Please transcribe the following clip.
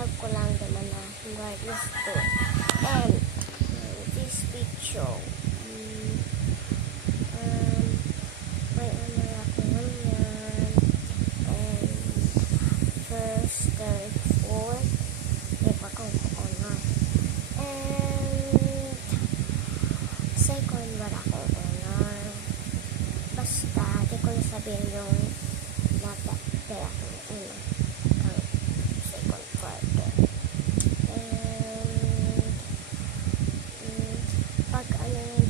vlog ko lang naman na what is to and this video um, um may ano ako naman and first third fourth may pakong ko na and second wala ko na basta di ko nasabihin yung nata kaya kung ano And, mm, pag ano yung